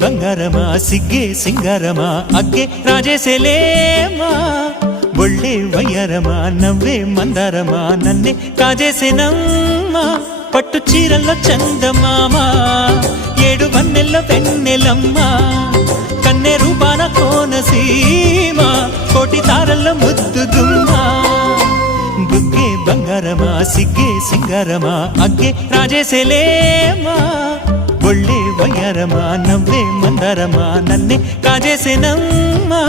ಬಂಗಾರಮಾ ಸಿಗ್ಗೆ ಸಿಂಗಾರಮಾ ಅಗ್ಗೆ రాజేసేలేమా ఒళ్ళే వయ్యారమా నవ్వే మందారమా నన్నే కాజేసేనమ్మా పట్టు చీరల్లో చందమామ ఏడు వన్నెల్ల వెన్నెలమ్మ కన్నె రూపాన కోనసీమ కోటి తారల్ల ముద్దు గుమ్మ బుగ్గే బంగారమా సిగ్గే సింగారమా అగ్గే రాజేసేలేమా ఒళ్ళే వయ్యారమా నవ్వే మందారమా నన్నే కాజేసేనమ్మా